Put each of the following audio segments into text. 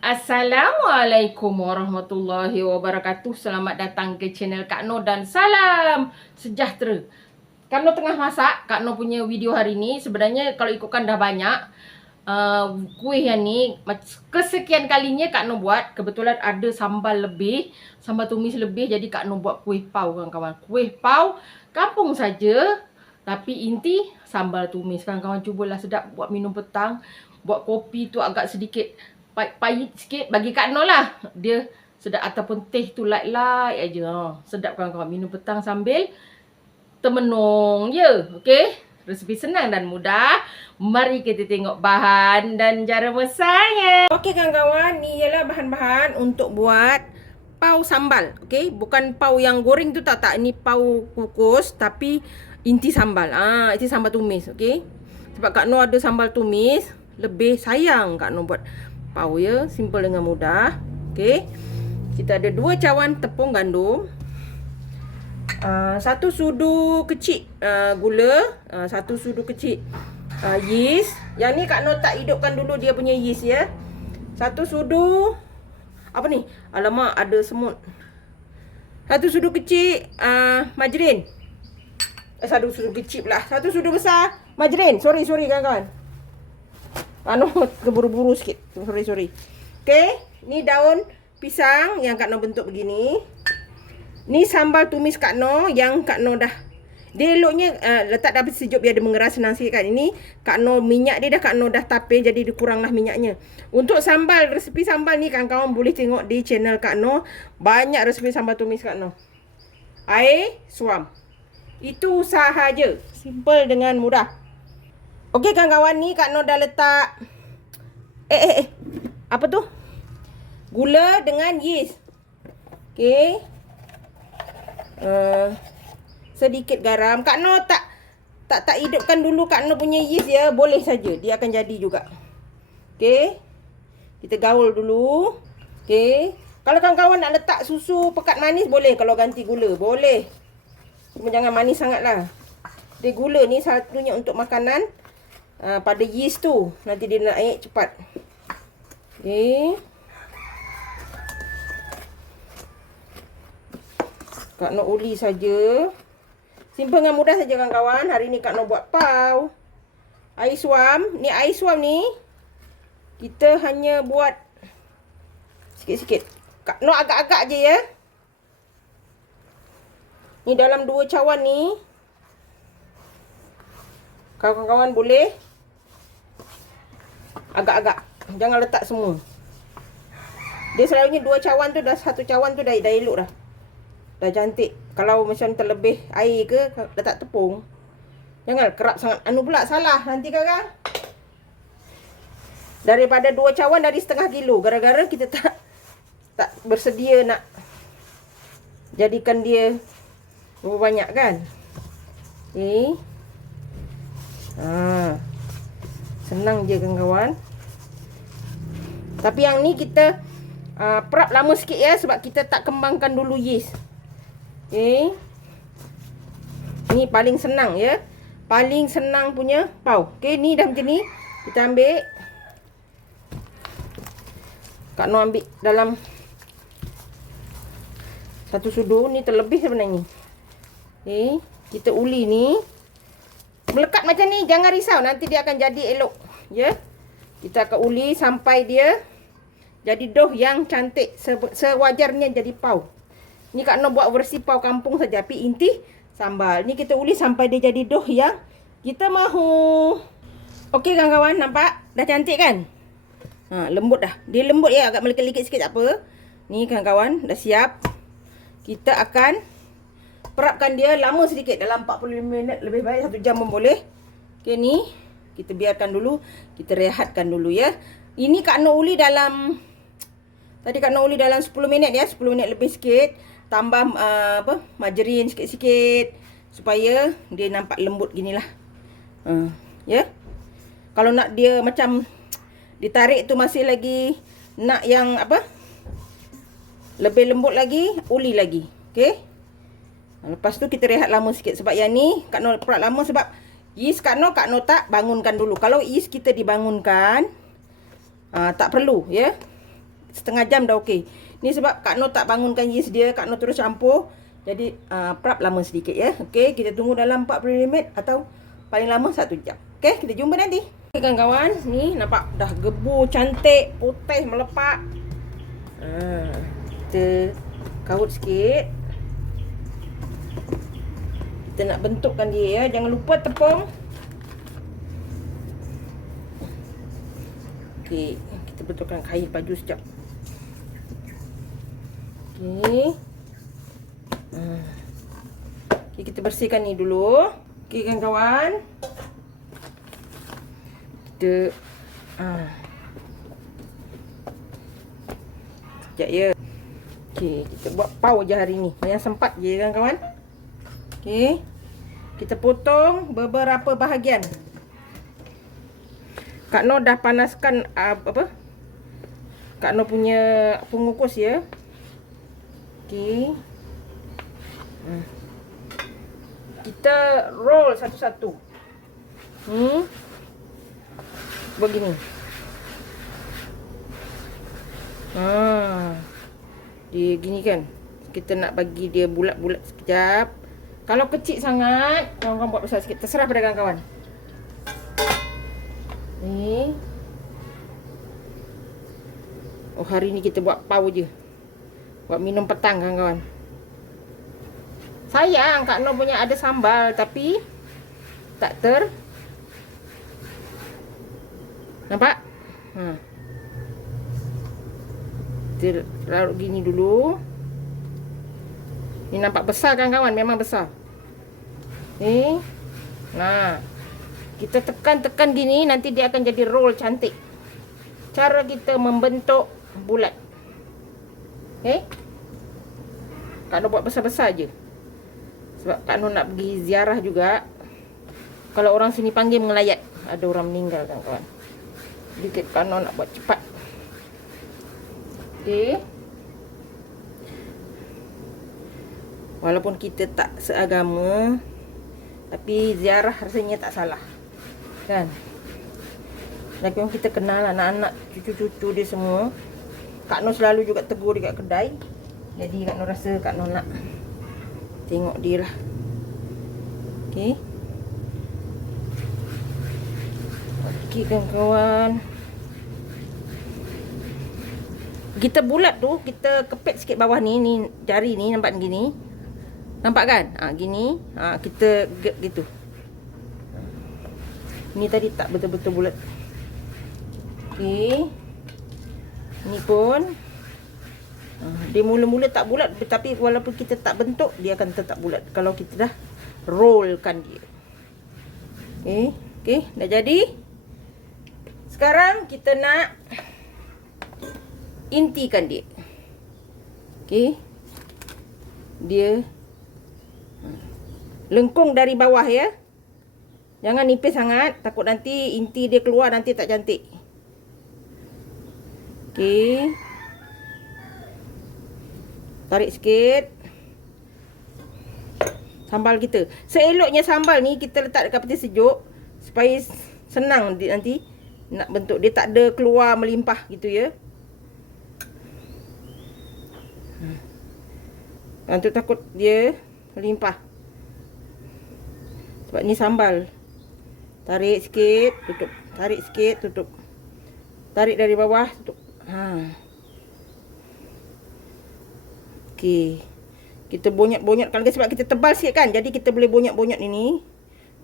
Assalamualaikum warahmatullahi wabarakatuh. Selamat datang ke channel Kak Noh dan salam sejahtera. Kak Noh tengah masak. Kak Noh punya video hari ni sebenarnya kalau ikutkan dah banyak. Uh, kuih yang ni kesekian kalinya Kak Noh buat. Kebetulan ada sambal lebih, sambal tumis lebih jadi Kak Noh buat kuih pau kawan-kawan. Kuih pau kampung saja tapi inti sambal tumis. Kawan-kawan cubalah sedap buat minum petang. Buat kopi tu agak sedikit pahit sikit bagi Kak Noh lah. Dia sedap ataupun teh tu light-light aja. Ha. Sedap kawan-kawan minum petang sambil temenung je. Okey? Resipi senang dan mudah. Mari kita tengok bahan dan cara masaknya. Okey kawan-kawan, ni ialah bahan-bahan untuk buat pau sambal. Okey, bukan pau yang goreng tu tak tak. Ini pau kukus tapi inti sambal. Ah, inti sambal tumis, okey? Sebab Kak Noh ada sambal tumis, lebih sayang Kak Noh buat pau ya simple dengan mudah. Okey. Kita ada dua cawan tepung gandum. Uh, satu sudu kecil uh, gula uh, satu sudu kecil uh, yeast. Yang ni Kak Noh tak hidupkan dulu dia punya yeast ya. Satu sudu apa ni? Alamak ada semut. Satu sudu kecil uh, margarin eh, satu sudu kecil pula. Satu sudu besar margarin sorry sorry kawan-kawan anu keburu-buru sikit. Sorry sorry. Okey, ni daun pisang yang Kak No bentuk begini. Ni sambal tumis Kak No yang Kak No dah dia eloknya uh, letak dalam sejuk biar dia mengeras senang sikit kan. Ini Kak No minyak dia dah Kak No dah tapir jadi dia kuranglah minyaknya. Untuk sambal, resepi sambal ni kawan-kawan boleh tengok di channel Kak No. Banyak resepi sambal tumis Kak No. Air, suam. Itu sahaja. Simple dengan mudah. Okey kawan-kawan ni Kak Nur dah letak eh eh eh apa tu? Gula dengan yeast. Okey. Uh, sedikit garam. Kak Nur tak tak tak hidupkan dulu Kak Nur punya yeast ya. Boleh saja. Dia akan jadi juga. Okey. Kita gaul dulu. Okey. Kalau kawan-kawan nak letak susu pekat manis boleh kalau ganti gula. Boleh. Cuma jangan manis sangatlah. Dia gula ni satunya untuk makanan uh, pada yeast tu nanti dia naik cepat okey Kak nak uli saja. Simple dan mudah saja kawan-kawan. Hari ni Kak nak buat pau. Air suam. Ni air suam ni. Kita hanya buat sikit-sikit. Kak nak agak-agak je ya. Ni dalam dua cawan ni. Kawan-kawan boleh agak-agak. Jangan letak semua. Dia selalunya dua cawan tu dah satu cawan tu dah dah elok dah. Dah cantik. Kalau macam terlebih air ke letak tepung. Jangan kerap sangat. Anu pula salah. Nanti kakak daripada dua cawan dari setengah kilo. Gara-gara kita tak tak bersedia nak jadikan dia berapa banyak kan? Okey ha Senang je kawan-kawan. Tapi yang ni kita uh, prep lama sikit ya sebab kita tak kembangkan dulu yeast. Okay. Ni paling senang ya. Paling senang punya pau. Okay, ni dah macam ni. Kita ambil. Kak Noh ambil dalam satu sudu. Ni terlebih sebenarnya. Okay. Kita uli ni. Melekat macam ni jangan risau nanti dia akan jadi elok ya. Kita akan uli sampai dia jadi doh yang cantik sewajarnya jadi pau. Ni Kak Noh buat versi pau kampung saja tapi inti sambal. Ni kita uli sampai dia jadi doh yang kita mahu. Okey kawan-kawan nampak dah cantik kan? Ha lembut dah. Dia lembut ya agak melikat-likat sikit tak apa. Ni kawan-kawan dah siap. Kita akan perapkan dia lama sedikit dalam 45 minit lebih baik 1 jam pun boleh. Okey ni kita biarkan dulu, kita rehatkan dulu ya. Ini Kak Noh uli dalam tadi Kak Noh uli dalam 10 minit ya, 10 minit lebih sikit. Tambah uh, apa? margarin sikit-sikit supaya dia nampak lembut ginilah. Uh, ya. Kalau nak dia macam ditarik tu masih lagi nak yang apa? Lebih lembut lagi, uli lagi. Okey. Lepas tu kita rehat lama sikit sebab yang ni Kak Noh perak lama sebab yeast Kak Noh Kak Noh tak bangunkan dulu. Kalau yeast kita dibangunkan ah, tak perlu ya. setengah jam dah okey. Ni sebab Kak Noh tak bangunkan yeast dia, Kak Noh terus campur. Jadi uh, prep lama sedikit ya. Okey, kita tunggu dalam 40 minit atau paling lama 1 jam. Okey, kita jumpa nanti. Okay, kawan-kawan, ni nampak dah gebu cantik, putih melepak. Ha, kita kaut sikit. Kita nak bentukkan dia ya. Jangan lupa tepung. Okey, kita betulkan kain baju sekejap. Okey. Okey, kita bersihkan ni dulu. Okey kan kawan. Kita ah. Sekejap ya. Okey, kita buat pau je hari ni. Yang sempat je kan kawan. Okey. Kita potong beberapa bahagian. Kak Noh dah panaskan uh, apa? Kak Noh punya pengukus ya. Okey. Hmm. Kita roll satu-satu. Hmm. Begini. Ha. Dia gini kan. Kita nak bagi dia bulat-bulat sekejap. Kalau kecil sangat, kawan-kawan buat besar sikit. Terserah pada kawan-kawan. Ni. Oh, hari ni kita buat pau je. Buat minum petang kawan-kawan. Sayang Kak Noh punya ada sambal tapi tak ter Nampak? Ha. Kita larut gini dulu. Ni nampak besar kan kawan? Memang besar. Ni. Nah. Kita tekan-tekan gini nanti dia akan jadi roll cantik. Cara kita membentuk bulat. Okay? Kak Noh buat besar-besar je. Sebab Kak Noh nak pergi ziarah juga. Kalau orang sini panggil mengelayat. Ada orang meninggal kan kawan. Dikit Kak Noh nak buat cepat. Okay. Walaupun kita tak seagama. Tapi ziarah rasanya tak salah. Kan? Tapi memang kita kenal anak-anak cucu-cucu dia semua. Kak Noh selalu juga tegur dekat kedai. Jadi Kak Noh rasa Kak Noh nak tengok dia lah. Ok ok kawan-kawan. Kita bulat tu kita kepit sikit bawah ni ni jari ni nampak gini nampak kan ha, gini ha, kita gitu Ni tadi tak betul-betul bulat. Okey. Ni pun ah, dia mula-mula tak bulat tapi walaupun kita tak bentuk dia akan tetap bulat kalau kita dah rollkan dia. Okey, okey, dah jadi. Sekarang kita nak intikan dia. Okey. Dia lengkung dari bawah ya. Jangan nipis sangat. Takut nanti inti dia keluar nanti tak cantik. Okey. Tarik sikit. Sambal kita. Seeloknya sambal ni kita letak dekat peti sejuk. Supaya senang nanti nak bentuk. Dia tak ada keluar melimpah gitu ya. Nanti takut dia melimpah. Sebab ni sambal. Tarik sikit, tutup. Tarik sikit, tutup. Tarik dari bawah, tutup. Ha. Okey. Kita bonyot-bonyotkan sebab kita tebal sikit kan. Jadi kita boleh bonyot-bonyot ini.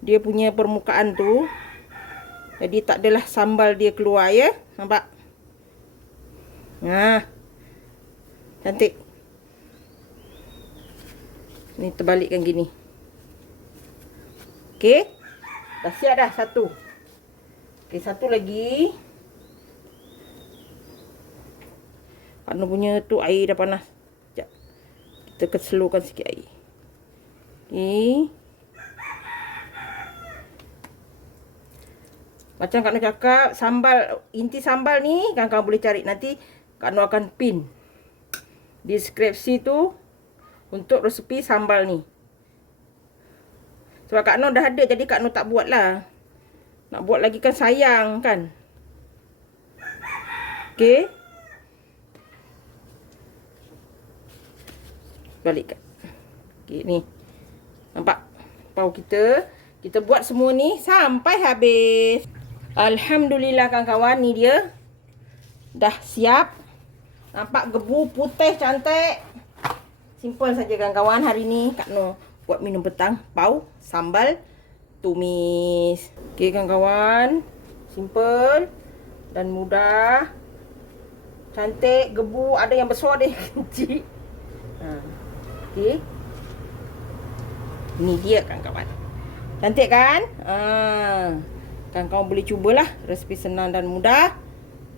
Dia punya permukaan tu. Jadi tak adalah sambal dia keluar ya. Nampak? Ha. Cantik. Ni terbalikkan gini. Okey. Dah siap dah satu. Okey, satu lagi. Panu punya tu air dah panas. Sekejap. Kita keselurkan sikit air. Okey. Macam Kak Nur cakap, sambal, inti sambal ni kan kau boleh cari. Nanti Kak Nur akan pin deskripsi tu untuk resepi sambal ni. Sebab Kak Noor dah ada jadi Kak Noor tak buat lah. Nak buat lagi kan sayang kan. Okay. Balik Kak. Okay ni. Nampak? Pau kita. Kita buat semua ni sampai habis. Alhamdulillah kawan-kawan ni dia. Dah siap. Nampak gebu putih cantik. Simple saja kawan-kawan hari ni Kak Noor buat minum petang. Pau, sambal, tumis. Okey kawan-kawan. Simple dan mudah. Cantik, gebu, ada yang besar yang kecil. Ha. Okey. Ini dia kawan-kawan. Cantik kan? Ha. Kawan-kawan boleh cubalah. Resipi senang dan mudah.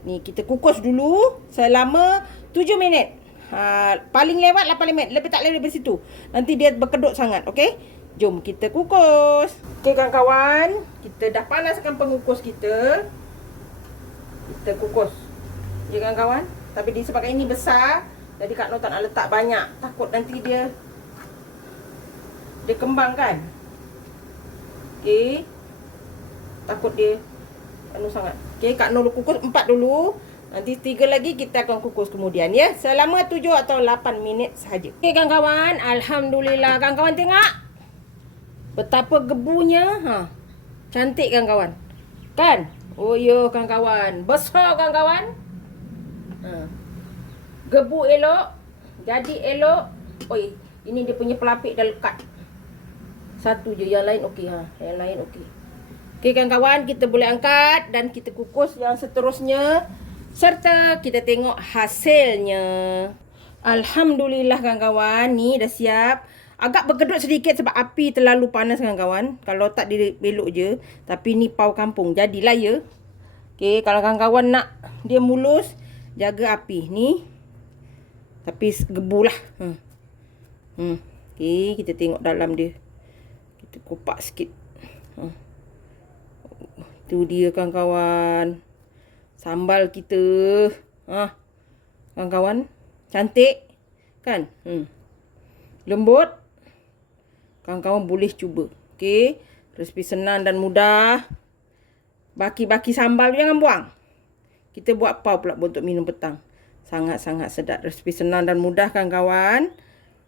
Ni kita kukus dulu selama 7 minit. Ha, paling lewat 8 minit. Lebih tak lebih dari situ. Nanti dia berkedut sangat. Okey? Jom kita kukus. Okey kawan-kawan. Kita dah panaskan pengukus kita. Kita kukus. Ya kawan-kawan. Tapi disebabkan ini besar. Jadi Kak Noh tak nak letak banyak. Takut nanti dia. Dia kembang kan. Okey. Takut dia. Anu sangat. Okey Kak Noh kukus empat dulu. Nanti tiga lagi kita akan kukus kemudian ya. Selama tujuh atau lapan minit sahaja. Okey kawan-kawan. Alhamdulillah. Kawan-kawan tengok. Betapa gebunya. Ha. Cantik kawan-kawan. Kan? Oh ya kawan-kawan. Besar kawan-kawan. Ha. Gebu elok. Jadi elok. Oi, ini dia punya pelapik dah lekat. Satu je. Yang lain okey ha. Yang lain okey. Okey kawan-kawan. Kita boleh angkat. Dan kita kukus yang seterusnya. Serta kita tengok hasilnya. Alhamdulillah kawan-kawan. Ni dah siap. Agak bergedut sedikit sebab api terlalu panas kawan-kawan. Kalau tak dia belok je. Tapi ni pau kampung. Jadilah ya. Okay, kalau kawan-kawan nak dia mulus. Jaga api. Ni. Tapi gebulah. Hmm. Hmm. Okay, kita tengok dalam dia. Kita kupak sikit. Hmm. Tu dia kawan-kawan sambal kita. Ha. Kawan-kawan, cantik kan? Hmm. Lembut. Kawan-kawan boleh cuba. Okey. Resipi senang dan mudah. Baki-baki sambal jangan buang. Kita buat pau pula untuk minum petang. Sangat-sangat sedap. Resipi senang dan mudah kawan-kawan.